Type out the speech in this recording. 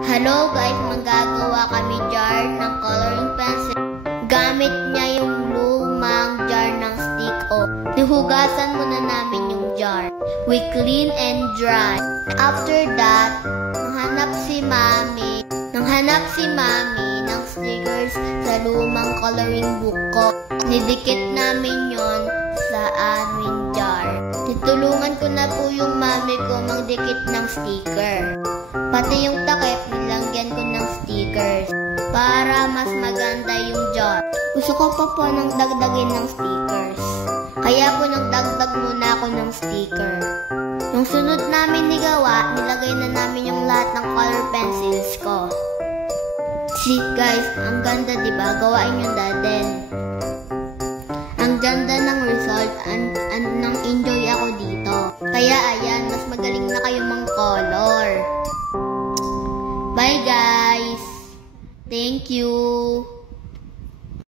Hello guys, manggagawa kami jar ng coloring pencil. Gamit niya yung lumang jar ng stick o. Nihugasan muna namin yung jar. We clean and dry. After that, nanghanap si Mami ng stickers sa lumang coloring book ko. Nidikit namin yon sa aming jar. Titulungan ko na po yung mami ko magdikit ng sticker. Pati yung takip, nilagyan ko ng stickers para mas maganda yung jar. Gusto ko pa po nang dagdagin ng stickers. Kaya po nagdagdag muna ako ng sticker. Yung sunod namin nigawa, nilagay na namin yung lahat ng color pencils ko. See guys, ang ganda diba? Gawain nyo na din. Ang ganda ng result and nang enjoy ako dito. Kaya ayan, mas magaling na kayo mang-color. Bye guys! Thank you!